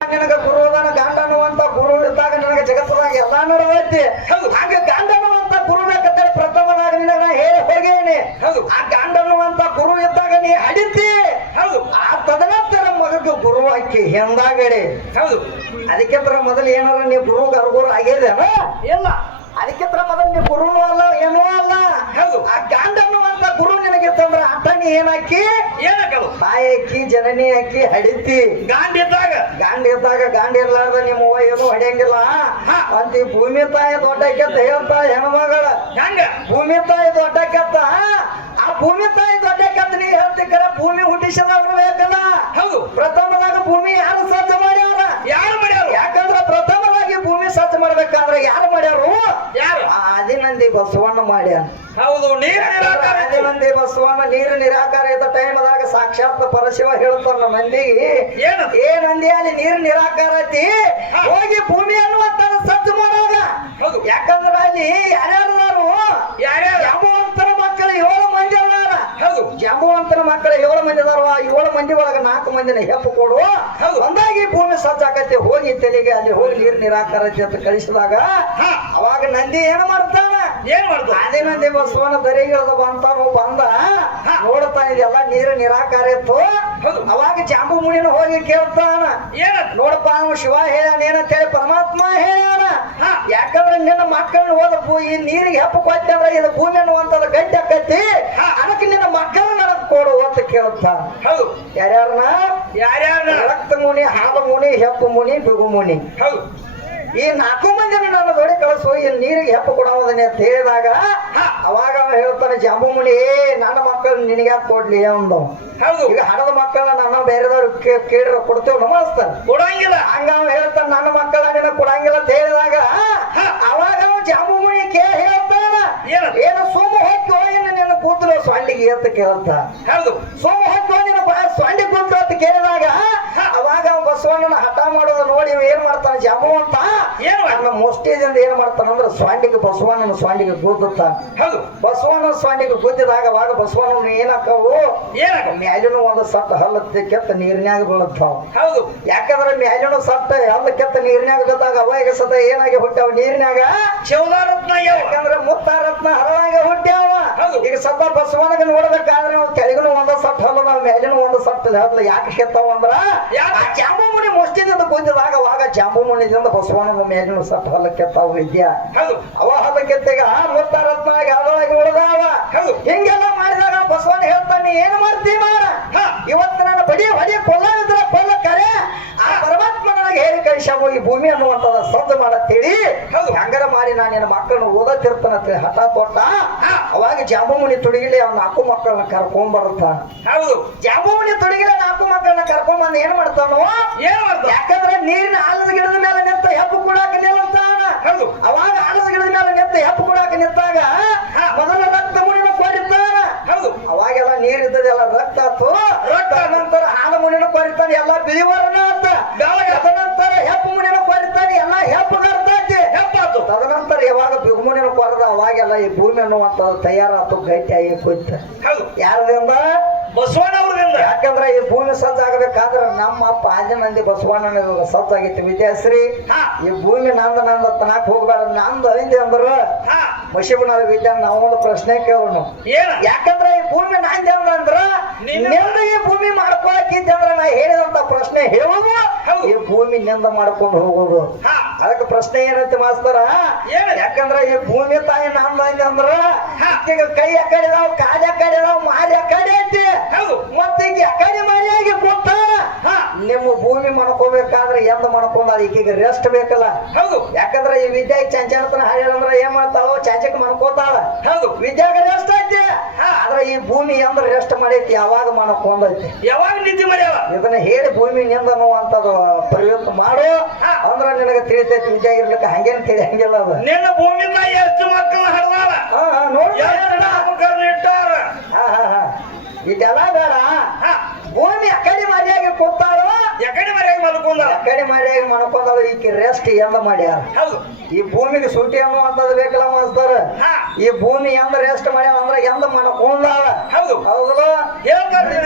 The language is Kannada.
ನಿನಗ ಗುರುದಾನ ಗಾಂಡ ಅನ್ನುವಂತ ಗುರು ಇದ್ದಾಗ ನಿನಗೆ ಜಗತ್ತದಾಗ ಎಲ್ಲಾ ನಡೆದೈತಿ. ಹಾಗೆ ಗಾಂಡ ಅನ್ನುವಂತ ಗುರು ಬೇಕಂತೇಳಿ ಪ್ರಥಮದಾಗ ನಿನಗ ಹೇಳಿ ಹೋಗೇನಿ. ಆ ಗಾಂಡ ಅನ್ನುವಂತ ಗುರು ಇದ್ದಾಗ ನೀ ಹಡಿತಿ. ಆ ತದನಂತರ ಮಗಗೆ ಗುರು ಹಾಕಿ ಹೆಂದಾಗಡೆ. ಅದಕ್ಕೆ ಮೊದಲು ಏನಾರ ನೀ ಗುರು ಗರ್ಗುರು ಆಗಿದ್ದೇನ ಇಲ್ಲ. ಅದಕ್ಕೆ ಮೊದಲು ನೀ ಗುರುನು ಅಲ್ಲ ಏನೂ ಅಲ್ಲ. ಆ ಗಾಂಡ ಅನ್ನುವಂತ ಗುರು ನಿನಗಿತ್ತಂದ್ರ ಅಟ್ಟ ನೀ ಏನಾಕಿ ಬಾಯಿ ಹಾಕಿ ಜನನಿ ಹಾಕಿ ಹಡಿತಿ. ಗಾಂಡ ಇದ್ದಾಗ ಗಾಂಡ ಇರ್ಲಾರ್ದ ನಿಮ್ಮ ಏನು ಹೊಡೆಯಂಗಿಲ್ಲ ಅಂತ. ಈ ಭೂಮಿ ತಾಯಿ ದೊಡ್ಡಕ್ಕೆತ್ತ ಹೇಳ್ತಾ ಹೆಣ್ಮಗಳ ಭೂಮಿ ತಾಯಿ ದೊಡ್ಡಕ್ಕೆತ್ತ. ಆ ಭೂಮಿ ತಾಯಿ ದೊಡ್ಡಕ್ಕೆತ್ತ ನೀ ಹೇಳ್ತಿಕ್ಕರ ಭೂಮಿ ಹುಟ್ಟಿಸಿದವ್ರು ಬೇಕಲ್ಲ. ಪ್ರಥಮದಾಗ ಭೂಮಿ ಯಾರು ಸಜ್ಜ ಮಾಡ್ಯಾರ? ಯಾಕಂದ್ರ ಪ್ರಥಮವಾಗಿ ಭೂಮಿ ಸಜ್ಜ ಮಾಡ್ಬೇಕಾದ್ರೆ ಯಾರು ಮಾಡ್ಯಾರು? ಆದಿನಂದಿ ಬಸವಣ್ಣ ಮಾಡ್ಯಾನ. ಆದಿನಂದಿ ಬಸವಣ್ಣ ನೀರು ನಿರಾಕಾರ ಇದ್ದ ಟೈಮದಾಗ ಸಾಕ್ಷಾತ್ ಪರಶಿವ ಹೇಳ್ತಾನ ನಂದಿಗೆ, ಏ ನಂದಿ ಅಲ್ಲಿ ನೀರು ನಿರಾಕಾರ ಐತಿ, ಹೋಗಿ ಭೂಮಿ ಅನ್ನುವಂತ ಸಜ್ಜು ಮಾಡೋಗ. ಯಾಕಂದ್ರ ಅಲ್ಲಿ ಯಾರ್ಯಾರು ಜಾಂಬುವಂತರ ಮಕ್ಕಳು 7 ಮಂದಿ ಅದಾರ. ಜಾಂಬುವಂತರ ಮಕ್ಕಳು 7 ಮಂದಿ ಅದಾರ. 7 ಮಂದಿ ಒಳಗ 4 ಮಂದಿನ ಹೆಪ್ಪು ಕೊಡು, ಒಂದಾಗಿ ಭೂಮಿ ಸಜ್ಜಾಕತಿ, ಹೋಗಿ ತೆಲಿಗೆ ಅಲ್ಲಿ ಹೋಗಿ ನೀರು ನಿರಾಕಾರ ಐತಿ ಅಂತ ಕಳಿಸಿದಾಗ ಅವಾಗ ನಂದಿ ಏನ್ ಮಾಡ್ತಾನ? ಆದಿನಂದಿ ಬಸವನ ದರಿಗಿಳದ ಬಂತಾನು ಬಂದ ನೋಡ್ತಾ ಇದೆಲ್ಲ ನೀರು ನಿರಾಕಾರ ಇತ್ತು. ಅವಾಗ ಜಾಂಬು ಮುನಿನ ಹೋಗಿ ಕೇಳ್ತಾನ, ನೋಡಪ್ಪ ಅವ್ನು ಶಿವ ಹೇಳ್ಯಾನೇನಂತೇಳಿ ಪರಮಾತ್ಮ ಹೇಳ್ಯಾನ. ಯಾಕಂದ್ರೆ ನಿನ್ನ ಮಕ್ಕಳನ್ನ ಹೋದ ಈ ನೀರಿಗೆ ಹೆಪ್ಪ ಕೊಟ್ಟೆ ಅಂದ್ರೆ ಇದು ಭೂಮಿ ಅನ್ನುವಂಥದ್ದು ಗಟ್ಟಿ ಆಕತಿ, ಅದಕ್ಕೆ ನಿನ್ನ ಮಕ್ಕಳನ್ನ ನನಗೆ ಕೊಡು ಅಂತ ಕೇಳ್ತಾನ. ಯಾರ್ಯಾರನ್ನ? ರಕ್ತ ಮುನಿ, ಹಾಲ ಮುನಿ, ಹೆಪ್ಪು ಮುನಿ, ಬಿಗು ಮುನಿ. ಈ 4 ಮಂದಿನ ನನ್ನ ದೊಡ್ಡ ಕಳಿಸು, ಈ ನೀರಿಗೆ ಹೆಪ್ಪು ಕೊಡೋದನ್ನೇ ಅಂತ ಹೇಳಿದಾಗ ಅವಾಗ ಹೇಳ್ತಾನೆ ಜಾಂಬು ಮುನಿ, ನನ್ನ ಮಕ್ಕಳು ನಿನಗೆ ಕೊಡ್ಲಿ ಅಂದ. ಈಗ ಹಣದ ಮಕ್ಕಳನ್ನ ನನ್ನ ಬೇರೆದವ್ರು ಕೇಳಿರ ಕೊಡ್ತೇವೆ ನಮಸ್ತಾನ ಕೊಡಂಗಿಲ್ಲ. ಹಂಗ ಹೇಳ್ತಾನ ನನ್ನ ಮಕ್ಕಳ ನಿನಗೆ ಕೊಡಂಗಿಲ್ಲ ಅಂತ ಹೇಳಿದಾಗ ಅವಾಗ ಜಾಂಬು ಮುನಿ ಹೇಳ್ತಾನ, ಏನು ಸೋಮು ಹೊತ್ತು ಇನ್ನು ನಿನ್ನ ಕೂದಲು ಸ್ವಾಂಡಿಗೆ ಅಂತ ಕೇಳ್ತ. ಸೋಮು ಹೊತ್ತು ನಿನ್ನ ಸ್ವಾಂಡಿ ಕೂದಲು ಅಂತ ಕೇಳಿದಾಗ ಅವಾಗ ಬಸವಣ್ಣನ ಹಠ ಮಾಡೋದು ನೋಡಿ ಏನ್ ಮಾಡ್ತಾನೆ ಜಾಂಬು ಅಂತ ನನ್ನ ಮುಷ್ಟಿದಿಂದ ಏನ್ ಮಾಡ್ತಾನಂದ್ರ ಸ್ವಾಂಡಿಗೆ ಬಸವಣ್ಣನ ಸ್ವಾಂಡಿಗೆ ಗುದ್ದುತ್ತಾನ. ಬಸವಣ್ಣನ ಸ್ವಾಂಡಿಗೆ ಗುದ್ದಿದಾಗ ಅವಾಗ ಬಸವಣ್ಣನ ಏನಾಕವು ಮ್ಯಾಲಿನ ಒಂದು ಸತ್ತ ಹಲ್ಲತ್ತೆ ಕೆತ್ತ ನೀರಿನ್ಯಾಗ ಬೀಳತ್ತಾವ. ಯಾಕಂದ್ರೆ ಮ್ಯಾಲಿನ ಸತ್ತ ಹಲ್ಲ ಕೆತ್ತ ನೀರಿನ್ಯಾಗ ಬಿದ್ದಾಗ ಅವಾಗ ಸತ ಏನಾಗಿ ಹುಟ್ಟ್ಯಾವ ನೀರಿನ್ಯಾಗ ಶಿವಲಾರತ್ನ. ಯಾಕಂದ್ರೆ ಮುತ್ತಾರತ್ನ ಹರಳಾಗ ಹುಟ್ಟ್ಯಾವ. ಈಗ ಸತ ಬಸವನಿಗೆ ನೋಡ್ಬೇಕಾದ್ರೆ ನಾವು ಕೆಳಗಿನ ಒಂದ ಸತ್ತ ಹಲ್ಲ, ನಾವು ಮ್ಯಾಲಿನ ಒಂದು ಸತ್ತ ಹಲ್ಲ ಯಾಕೆ ಕೆತ್ತಾವ ಅಂದ್ರ ಜಾಂಬು ಮುನಿ ಮುಷ್ಟಿದಿಂದ ಗುದ್ದಿದಾಗ ಅವಾಗ ಜಾಂಬು ಮುನಿದಿಂದ ಬಸವಣ್ಣನ ಮೇಲಿನ ಸತ್ತ ಹಲ್ಲ ಕೆತ್ತಾವ ವಿದ್ಯಾ. ಅವ ಹಲ್ಲ ಕೆತ್ತಾಗ ಮುತ್ತಾರತ್ನ ಹರಳಾಗಿ ಉಳಿದಾವ. ಹಿಂಗೆಲ್ಲ ಮಾಡಿದಾಗ ಬಸವಣ್ಣ ಹೇಳ್ತಾನೆ, ಏನ್ ಮಾಡ್ತೀವಿ ಮಾರ, ಇವತ್ತು ನನ್ನ ಬಡಿ ಹೊಡಿ ಕೊಲ್ಲಿದ್ರೆ ಕೊಲ್ಲ ಕರೆ ಆ ಪರಮಾತ್ಮ ನನಗೆ ಹೇಳಿ ಕಳಿಸಾವ ಈ ಭೂಮಿ ಅನ್ನುವಂಥದ ಸದ್ದು ಮಾಡತ್ತೇಳಿ ಹಂಗಾರ ಮಾಡಿ ನಾನು ನಿನ್ನ ಮಕ್ಕಳನ್ನ ಓದತಿರ್ತಾನ ಹಠ ತೊಟ್ಟ. ಅವಾಗ ಜಾಂಬು ಮುನಿ ತುಡಿಗಿಲಿ ಅವ್ನ 4 ಮಕ್ಕಳನ್ನ ಕರ್ಕೊಂಡ್ ಬರ್ತಾನ. ಜಾಂಬು ಮುನಿ ತುಡಿಗಿಲಿ 4 ಮಕ್ಕಳನ್ನ ಕರ್ಕೊಂಡ್ ಬಂದು ಏನ್ ಮಾಡ್ತಾನೋ ಯಾಕಂದ್ರೆ ನೀರಿನ ಆಲದ ಗಿಡದ ಮೇಲೆ ನಿಂತ ಹೆಪ್ಪು ಕೊಡಾಕ ನಿಲ್ಲಂತಾನ. ಅವಾಗ ಆಲದ ಗಿಡದ ಮೇಲೆ ನಿಂತ ಹೆಪ್ಪು ಕೊಡಾಕ ನಿಂತಾಗ ಮೊದಲ ರಕ್ತ ಮುನಿನ ಕೊಡಿತಾನ. ಅವಾಗೆಲ್ಲ ನೀರ್ ಇದ್ದದೆಲ್ಲ ರಕ್ತ ಆತು. ರಕ್ತ ನಂತರ ಹಾಲು ಮುನಿನ ಕೊರಿತಾನೆ, ಎಲ್ಲ ಬಿಳಿವರ್ಣ ಅಂತ. ತದನಂತರ ಹೆಪ್ಪು ಮುನಿನ ಕೊರಿತಾನೆ, ಎಲ್ಲ ಹೆಪ್ಪು ಗರ್ತೈತಿ ಹೆಪ್ಪಾತು. ತದನಂತರ ಯಾವಾಗ ಬಿಗು ಮುನಿನ ಕೊರದ ಅವಾಗೆಲ್ಲ ಈ ಭೂಮಿ ಅನ್ನುವಂಥದ್ದು ತಯಾರಾತು, ಗಟ್ಟಿ ಆಗಿ ಕೊಯ್ತ. ಯಾರದಿಂದ? ಬಸವಣ್ಣವ್ರದಿಂದ. ಯಾಕಂದ್ರೆ ಈ ಭೂಮಿ ಸಜ್ಜಾಗಬೇಕಾದ್ರೆ ನಮ್ಮ ಅಪ್ಪ ಆದಿನಂದಿ ಬಸವಣ್ಣನ ಸಜ್ಜಾಗೈತಿ. ವಿದ್ಯಾಶ್ರೀ ಈ ಭೂಮಿ ನಂದ ತನಕ ಹೋಗ್ಬೇಡ, ನಂದು ಐತಿ ಅಂದ್ರ ಮಶಿಬನಾದ ವಿದ್ಯಾ ನಾವೊಂದು ಪ್ರಶ್ನೆ ಕೇಳೋಣ. ಯಾಕಂದ್ರೆ ಈ ಭೂಮಿ ನಂದೆ ಅಂದ್ರ ನಿಂದ ಈ ಭೂಮಿ ಮಾಡ್ಕೊಳಕಿದ್ದೆ ಅಂದ್ರ ನಾ ಹೇಳಿದಂತ ಪ್ರಶ್ನೆ ಹೇಳೋದು, ಈ ಭೂಮಿ ನಿಂದ ಮಾಡ್ಕೊಂಡು ಹೋಗೋದು. ಅದಕ್ಕೆ ಪ್ರಶ್ನೆ ಏನಂತ ಮಾಸ್ತರ? ಯಾಕಂದ್ರ ಈ ಭೂಮಿ ತಾಯಿ ನಂದ ಅಂದ್ರ ಈಗ ಕೈ ಅಕಡೆ ಇದಾವ್, ಕಾಲ ಅಕಡೆ ಇದಾವ್, ಮಾರಿ ಅಕಡೆ ಐತಿ. ಮತ್ತೆ ಈಗ ಅಕಡೆ ಮಾರಿಯಾಗಿ ಕೊಟ್ಟಾರ. ನಿಮ್ಮ ಭೂಮಿ ಮಾಡ್ಕೋಬೇಕಾದ್ರೆ ಎಂದ ಮಾಡ್ಕೊಂಡ ಈಗೀಗ ರೆಸ್ಟ್ ಬೇಕಲ್ಲ. ಯಾಕಂದ್ರೆ ಈ ವಿದ್ಯಾ ಚಂಚನತನ ಹಾಡಿದಂದ್ರ ಏನ್ ಮಾಡ್ತಾಳೋ ಚಾಚಕ್ ಮಾಡ್ಕೋತಾಳ. ವಿದ್ಯಾಗ ರೆಸ್ಟ್ ಐತಿ, ಆದ್ರೆ ಈ ಭೂಮಿ ಎಂದ್ರ ರೆಸ್ಟ್ ಮಾಡೈತಿ, ಯಾವಾಗ ಮಾಡ್ಕೊಂಡೈತಿ, ಯಾವಾಗ ನಿದ್ದೆ ಮಾಡ್ಯಾವ. ಇದನ್ನ ಹೇಳಿ ಭೂಮಿ ನಿಂದ ಅನ್ನುವಂಥದ್ದು ಪರಿವರ್ತನೆ ಮಾಡು ಅಂದ್ರ ನಿನಗೆ ತಿಳಿತೈತಿ. ವಿದ್ಯಾ ಇರ್ಲಿಕ್ಕೆ ಹಂಗೇನು ತಿಳಿಯಂಗಿಲ್ಲ. ಅದು ನಿನ್ನ ಭೂಮಿ ಎಷ್ಟು ಮಕ್ಕಳು ಹಡ್ದಾಳ ಇದೆಲ್ಲ ಬೇಡ. ಭೂಮಿ ಅಕಡೆ ಮಾರಿಯಾಗಿ ಕೂತಾಳು, ಎಕಡೆ ಮಾರಿಯಾಗಿ ಮಲ್ಕೊಂಡ, ಎಕಡೆ ಮಾರಿಯಾಗಿ ಮಲ್ಕೊಂಡಳು. ಈಕೆ ರೆಸ್ಟ್ ಎಂದ ಮಾಡ್ಯಾರ. ಈ ಭೂಮಿಗೆ ಸೂಟಿ ಅನ್ನುವಂಥದ್ದು ಬೇಕಲ್ಲ ಮಾಸ್ತರ. ಈ ಭೂಮಿ ಎಂದ ರೆಸ್ಟ್ ಮಾಡ್ಯಾವ ಅಂದ್ರೆ ಎಂದ ಮಾಡ್ಕೊಂಡಾಳ. ಹೌದಲ್ಲ ಹೇಳ್ತಾರೆ.